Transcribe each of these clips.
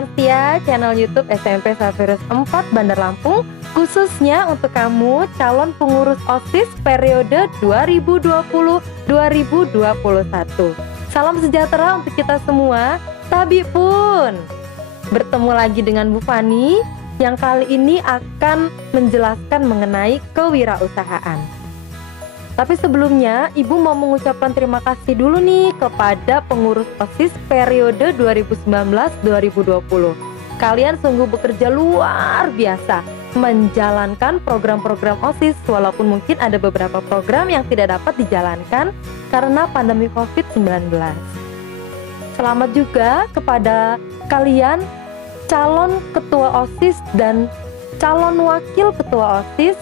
tonton setia channel YouTube SMP Saverus 4 Bandar Lampung, khususnya untuk kamu calon pengurus OSIS periode 2020-2021. Salam sejahtera untuk kita semua. Tabi pun bertemu lagi dengan Bu Fani yang kali ini akan menjelaskan mengenai kewirausahaan. Tapi sebelumnya, Ibu mau mengucapkan terima kasih dulu nih kepada pengurus OSIS periode 2019-2020. Kalian sungguh bekerja luar biasa menjalankan program-program OSIS, walaupun mungkin ada beberapa program yang tidak dapat dijalankan karena pandemi COVID-19. Selamat juga kepada kalian calon ketua OSIS dan calon wakil ketua OSIS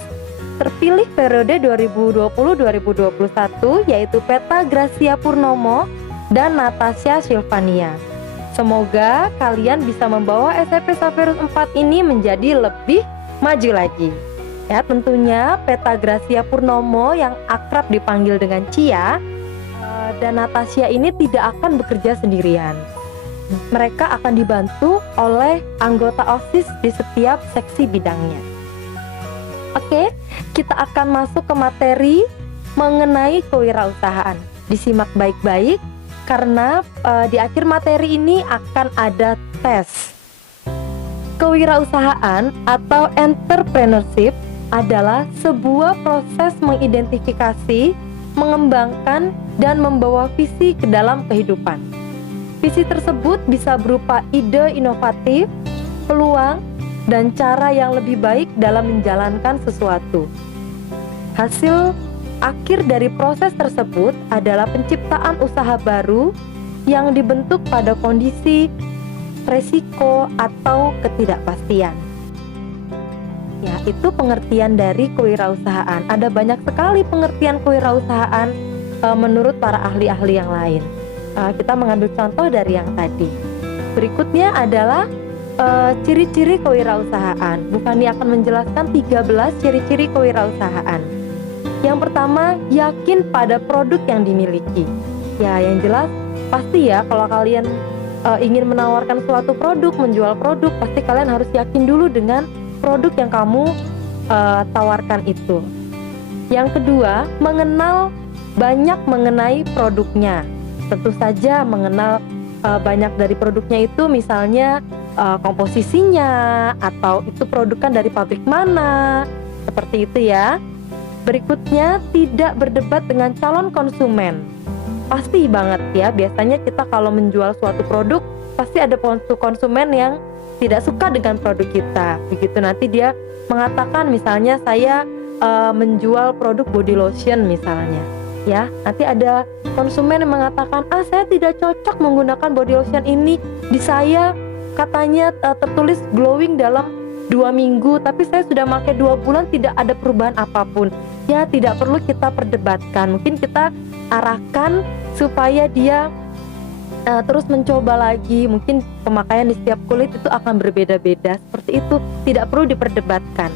terpilih periode 2020-2021, yaitu Peta Gracia Purnomo dan Natasha Silvania. Semoga kalian bisa membawa SMP Saverus 4 ini menjadi lebih maju lagi. Ya, tentunya Peta Gracia Purnomo yang akrab dipanggil dengan Cia dan Natasha ini tidak akan bekerja sendirian. Mereka akan dibantu oleh anggota OSIS di setiap seksi bidangnya. Oke, kita akan masuk ke materi mengenai kewirausahaan. Disimak baik-baik karena di akhir materi ini akan ada tes. Kewirausahaan atau entrepreneurship adalah sebuah proses mengidentifikasi, mengembangkan, dan membawa visi ke dalam kehidupan. Visi tersebut bisa berupa ide inovatif, peluang, dan cara yang lebih baik dalam menjalankan sesuatu. Hasil akhir dari proses tersebut adalah penciptaan usaha baru yang dibentuk pada kondisi resiko atau ketidakpastian. Ya, itu pengertian dari kewirausahaan. Ada banyak sekali pengertian kewirausahaan menurut para ahli-ahli yang lain. Kita mengambil contoh dari yang tadi. Berikutnya adalah ciri-ciri kewirausahaan. Bu Fani akan menjelaskan 13 ciri-ciri kewirausahaan. Yang pertama, yakin pada produk yang dimiliki. Ya, yang jelas pasti ya kalau kalian ingin menawarkan suatu produk, menjual produk, pasti kalian harus yakin dulu dengan produk yang kamu tawarkan itu. Yang kedua, banyak mengenai produknya. Tentu saja mengenal banyak dari produknya itu, misalnya komposisinya atau itu produk kan dari pabrik mana, seperti itu ya. Berikutnya, tidak berdebat dengan calon konsumen. Pasti banget ya, biasanya kita kalau menjual suatu produk pasti ada konsumen yang tidak suka dengan produk kita. Begitu nanti dia mengatakan, misalnya saya menjual produk body lotion misalnya ya, nanti ada konsumen yang mengatakan, saya tidak cocok menggunakan body lotion ini, di saya katanya tertulis glowing dalam 2 minggu, tapi saya sudah pakai 2 bulan tidak ada perubahan apapun. Ya, tidak perlu kita perdebatkan, mungkin kita arahkan supaya dia terus mencoba lagi. Mungkin pemakaian di setiap kulit itu akan berbeda-beda, seperti itu, tidak perlu diperdebatkan.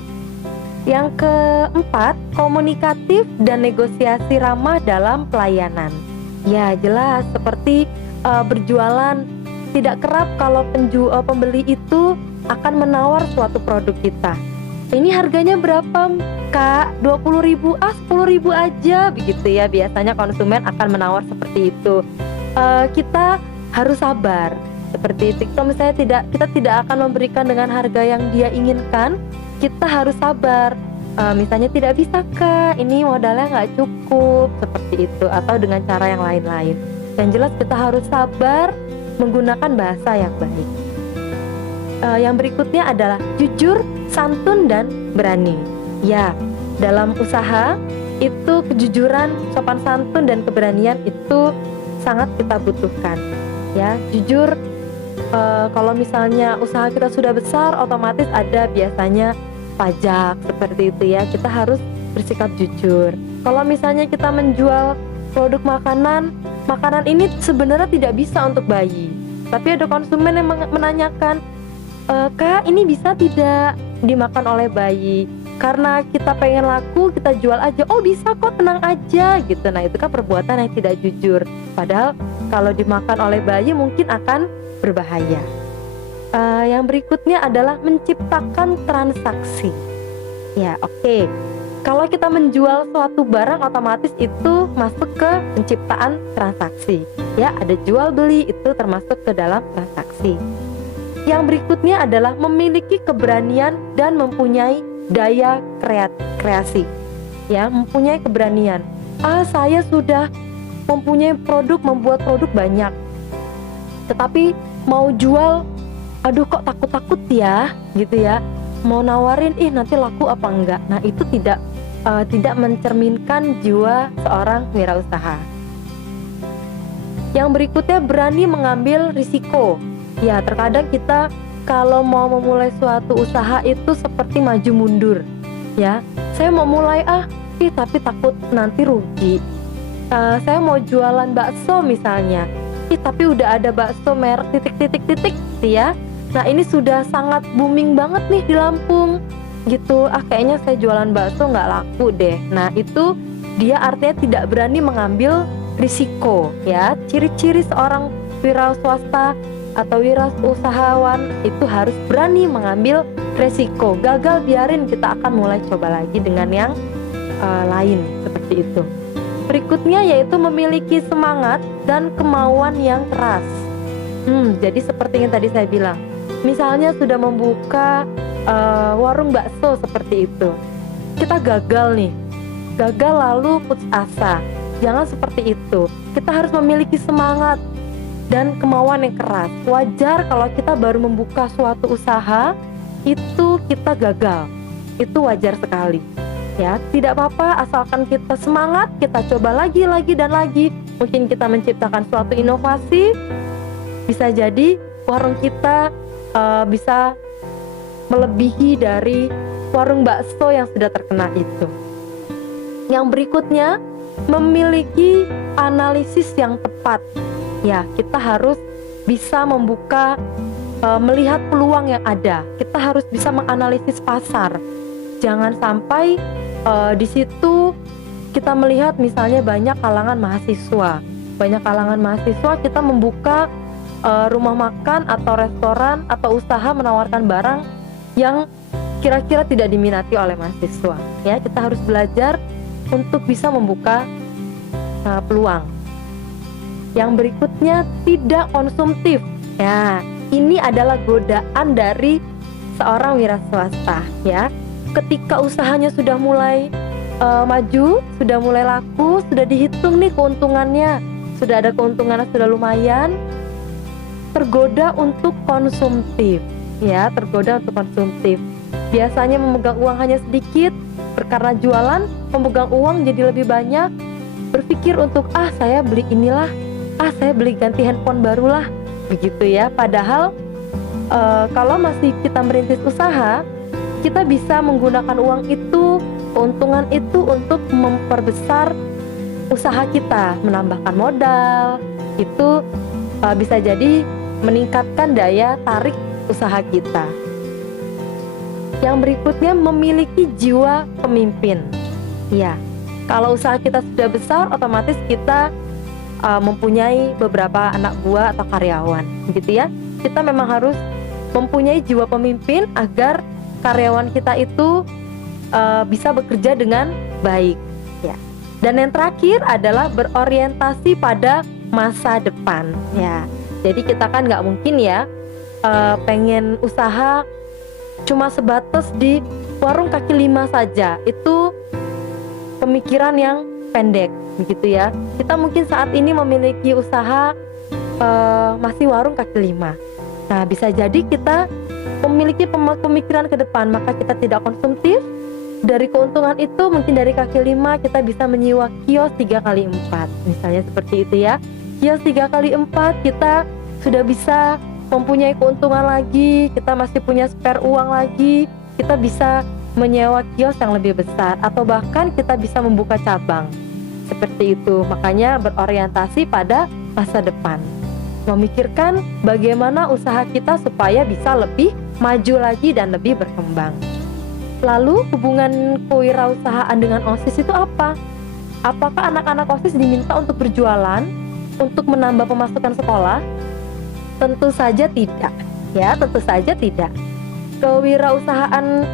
Yang keempat, komunikatif dan negosiasi ramah dalam pelayanan. Ya, jelas seperti berjualan, tidak kerap kalau pembeli itu akan menawar suatu produk kita. Ini harganya berapa Kak? 20.000, 10.000 aja, begitu ya. Biasanya konsumen akan menawar seperti itu. Kita harus sabar seperti itu. Kalau misalnya kita tidak akan memberikan dengan harga yang dia inginkan, kita harus sabar. Misalnya tidak bisa Kak, ini modalnya nggak cukup, seperti itu, atau dengan cara yang lain-lain. Yang jelas kita harus sabar menggunakan bahasa yang baik. Yang berikutnya adalah jujur, santun, dan berani. Ya, dalam usaha itu kejujuran, sopan santun, dan keberanian itu sangat kita butuhkan. Ya, jujur. Kalau misalnya usaha kita sudah besar, otomatis ada biasanya pajak, seperti itu ya. Kita harus bersikap jujur. Kalau misalnya kita menjual produk makanan ini sebenarnya tidak bisa untuk bayi, tapi ada konsumen yang menanyakan, Kak, ini bisa tidak dimakan oleh bayi? Karena kita pengen laku, kita jual aja. Oh bisa kok, tenang aja gitu. Nah itu kan perbuatan yang tidak jujur. Padahal kalau dimakan oleh bayi mungkin akan berbahaya. Yang berikutnya adalah menciptakan transaksi. Ya, oke. Kalau kita menjual suatu barang, otomatis itu masuk ke penciptaan transaksi. Ya, ada jual beli, itu termasuk ke dalam transaksi. Yang berikutnya adalah memiliki keberanian dan mempunyai daya kreasi. Ya, mempunyai keberanian. Saya sudah mempunyai produk, membuat produk banyak, tetapi mau jual, aduh kok takut-takut ya, gitu ya. Mau nawarin, nanti laku apa enggak. Nah, itu tidak mencerminkan jiwa seorang wirausaha. Yang berikutnya berani mengambil risiko. Ya, terkadang kita kalau mau memulai suatu usaha itu seperti maju mundur. Ya, saya mau mulai tapi takut nanti rugi. Saya mau jualan bakso misalnya, tapi udah ada bakso merek titik ya. Nah, ini sudah sangat booming banget nih di Lampung gitu. Kayaknya saya jualan bakso nggak laku deh. Nah, itu dia artinya tidak berani mengambil risiko. Ya, ciri-ciri seorang wirausaha atau wirausahawan itu harus berani mengambil risiko. Gagal biarin, kita akan mulai coba lagi dengan yang lain, seperti itu. Berikutnya yaitu memiliki semangat dan kemauan yang keras. Jadi seperti yang tadi saya bilang, misalnya sudah membuka warung bakso seperti itu, kita gagal lalu putus asa. Jangan seperti itu. Kita harus memiliki semangat dan kemauan yang keras. Wajar kalau kita baru membuka suatu usaha itu kita gagal, itu wajar sekali. Ya, tidak apa-apa asalkan kita semangat, kita coba lagi dan lagi. Mungkin kita menciptakan suatu inovasi, bisa jadi warung kita bisa melebihi dari warung bakso yang sudah terkenal itu. Yang berikutnya, memiliki analisis yang tepat. Ya, kita harus bisa membuka, melihat peluang yang ada. Kita harus bisa menganalisis pasar. Jangan sampai di situ kita melihat misalnya banyak kalangan mahasiswa. Kita membuka rumah makan atau restoran atau usaha menawarkan barang yang kira-kira tidak diminati oleh mahasiswa. Ya, kita harus belajar untuk bisa membuka peluang. Yang berikutnya, tidak konsumtif. Ya, ini adalah godaan dari seorang wiraswasta. Ya, ketika usahanya sudah mulai maju, sudah mulai laku, sudah dihitung nih keuntungannya, sudah ada keuntungannya, sudah lumayan, tergoda untuk konsumtif. Ya, tergoda untuk konsumtif. Biasanya memegang uang hanya sedikit, karena jualan memegang uang jadi lebih banyak, berpikir untuk saya beli inilah, saya beli ganti handphone barulah, begitu ya. Padahal kalau masih kita merintis usaha, kita bisa menggunakan uang itu, keuntungan itu untuk memperbesar usaha kita, menambahkan modal. Itu bisa jadi meningkatkan daya tarik usaha kita. Yang berikutnya, memiliki jiwa pemimpin. Ya, kalau usaha kita sudah besar, otomatis kita mempunyai beberapa anak buah atau karyawan, gitu ya. Kita memang harus mempunyai jiwa pemimpin agar karyawan kita itu bisa bekerja dengan baik. Ya. Dan yang terakhir adalah berorientasi pada masa depan. Ya, jadi kita kan nggak mungkin ya pengen usaha cuma sebatas di warung kaki lima saja. Itu pemikiran yang pendek, begitu ya. Kita mungkin saat ini memiliki usaha masih warung kaki lima. Nah, bisa jadi kita memiliki pemikiran ke depan, maka kita tidak konsumtif. Dari keuntungan itu, mungkin dari kaki lima kita bisa menyewa kios 3x4, misalnya seperti itu ya. Kios 3x4 kita sudah bisa mempunyai keuntungan lagi, kita masih punya spare uang lagi, kita bisa menyewa kios yang lebih besar, atau bahkan kita bisa membuka cabang. Seperti itu, makanya berorientasi pada masa depan, memikirkan bagaimana usaha kita supaya bisa lebih maju lagi dan lebih berkembang. Lalu hubungan kewirausahaan dengan OSIS itu apa? Apakah anak-anak OSIS diminta untuk berjualan untuk menambah pemasukan sekolah? Tentu saja tidak. Ya, tentu saja tidak. Kewirausahaan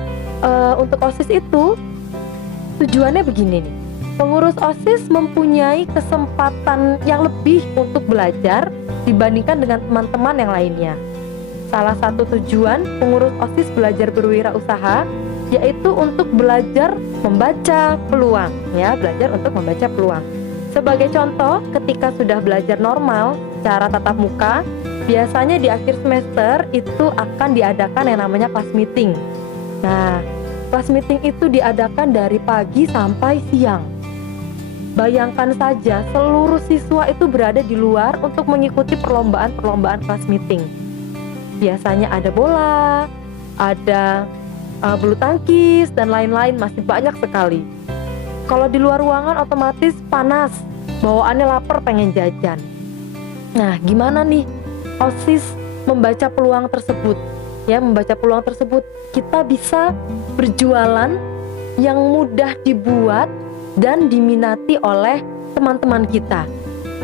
untuk OSIS itu tujuannya begini nih. Pengurus OSIS mempunyai kesempatan yang lebih untuk belajar dibandingkan dengan teman-teman yang lainnya. Salah satu tujuan pengurus OSIS belajar berwirausaha yaitu untuk belajar membaca peluang, ya, belajar untuk membaca peluang. Sebagai contoh, ketika sudah belajar normal secara tatap muka, biasanya di akhir semester itu akan diadakan yang namanya class meeting. Nah, class meeting itu diadakan dari pagi sampai siang. Bayangkan saja seluruh siswa itu berada di luar untuk mengikuti perlombaan-perlombaan class meeting. Biasanya ada bola, ada bulu tangkis, dan lain-lain, masih banyak sekali. Kalau di luar ruangan otomatis panas, bawaannya lapar pengen jajan. Nah, gimana nih OSIS membaca peluang tersebut? Ya, membaca peluang tersebut, kita bisa berjualan yang mudah dibuat dan diminati oleh teman-teman kita.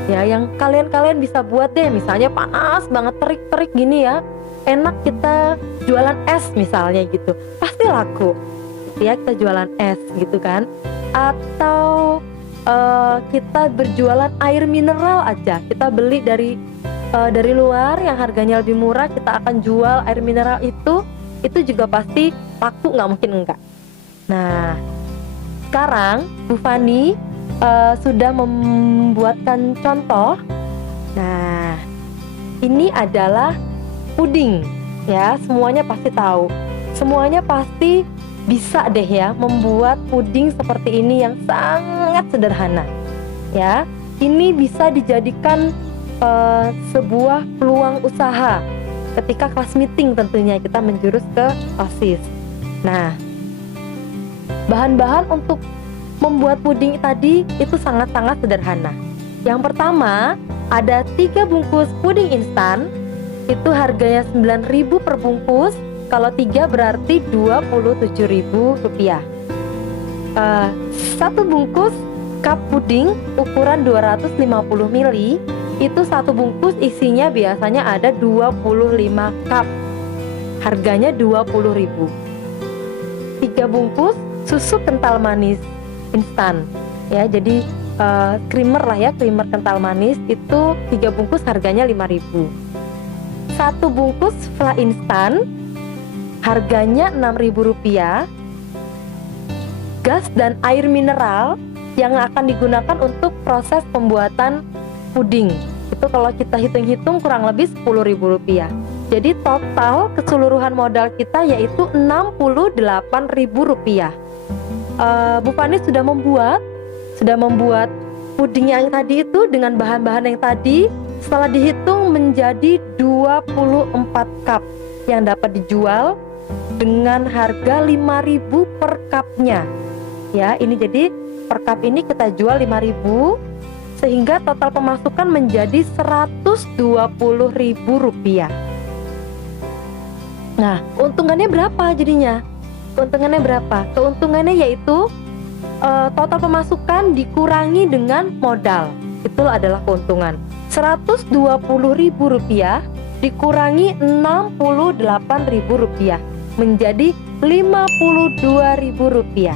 Ya, yang kalian bisa buat deh, misalnya panas banget, terik-terik gini ya, enak kita jualan es misalnya gitu, pasti laku. Ya, kita jualan es gitu kan. Atau kita berjualan air mineral aja, kita beli dari luar yang harganya lebih murah, kita akan jual air mineral itu juga pasti laku, nggak mungkin enggak. Nah, sekarang Bu Fani sudah membuatkan contoh. Nah, ini adalah puding, ya, semuanya pasti tahu, semuanya pasti bisa deh ya membuat puding seperti ini yang sangat sederhana. Ya, ini bisa dijadikan sebuah peluang usaha ketika kelas meeting, tentunya kita menjurus ke OSIS. Nah, bahan-bahan untuk membuat puding tadi itu sangat-sangat sederhana. Yang pertama, ada 3 bungkus puding instan, itu harganya 9.000 per bungkus. Kalau 3 berarti Rp27.000. 1 bungkus cup puding ukuran 250 ml, itu 1 bungkus isinya biasanya ada 25 cup, harganya Rp20.000. 3 bungkus susu kental manis instan, ya, jadi creamer lah ya, creamer kental manis, itu 3 bungkus harganya Rp5.000. 1 bungkus fla instan harganya Rp6.000. Gas dan air mineral yang akan digunakan untuk proses pembuatan puding, itu kalau kita hitung-hitung kurang lebih Rp10.000. Jadi total keseluruhan modal kita yaitu Rp68.000. Bu Fani sudah membuat puding yang tadi itu dengan bahan-bahan yang tadi, setelah dihitung menjadi 24 cup yang dapat dijual dengan harga Rp5.000 per cupnya. Ya, ini jadi per cup ini kita jual Rp5.000, sehingga total pemasukan menjadi Rp120.000. Nah, keuntungannya berapa jadinya? Keuntungannya berapa? Keuntungannya yaitu total pemasukan dikurangi dengan modal. Itu adalah keuntungan. Rp120.000 dikurangi Rp68.000 menjadi Rp52.000.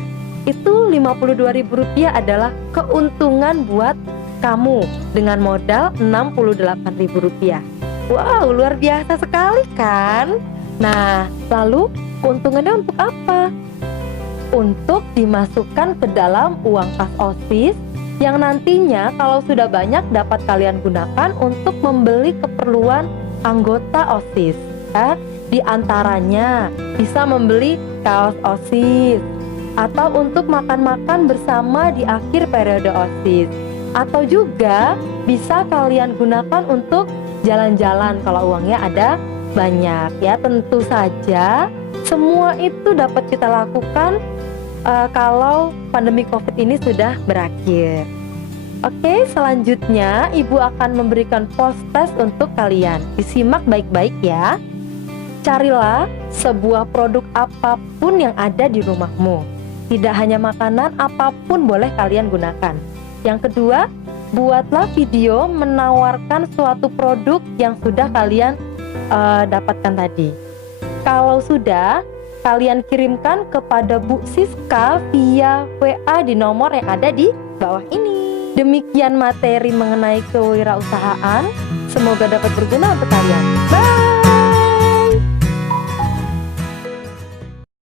Itu Rp52.000 adalah keuntungan buat kamu dengan modal Rp68.000. Wow, luar biasa sekali kan? Nah, lalu keuntungannya untuk apa? Untuk dimasukkan ke dalam uang kas OSIS yang nantinya kalau sudah banyak dapat kalian gunakan untuk membeli keperluan anggota OSIS. Ya, di antaranya bisa membeli kaos OSIS, atau untuk makan-makan bersama di akhir periode OSIS, atau juga bisa kalian gunakan untuk jalan-jalan kalau uangnya ada banyak. Ya, tentu saja semua itu dapat kita lakukan kalau pandemi COVID ini sudah berakhir. Oke, selanjutnya Ibu akan memberikan post test untuk kalian. Disimak baik-baik ya. Carilah sebuah produk apapun yang ada di rumahmu. Tidak hanya makanan, apapun boleh kalian gunakan. Yang kedua, buatlah video menawarkan suatu produk yang sudah kalian dapatkan tadi. Kalau sudah, kalian kirimkan kepada Bu Siska via WA di nomor yang ada di bawah ini. Demikian materi mengenai kewirausahaan. Semoga dapat berguna untuk kalian. Bye!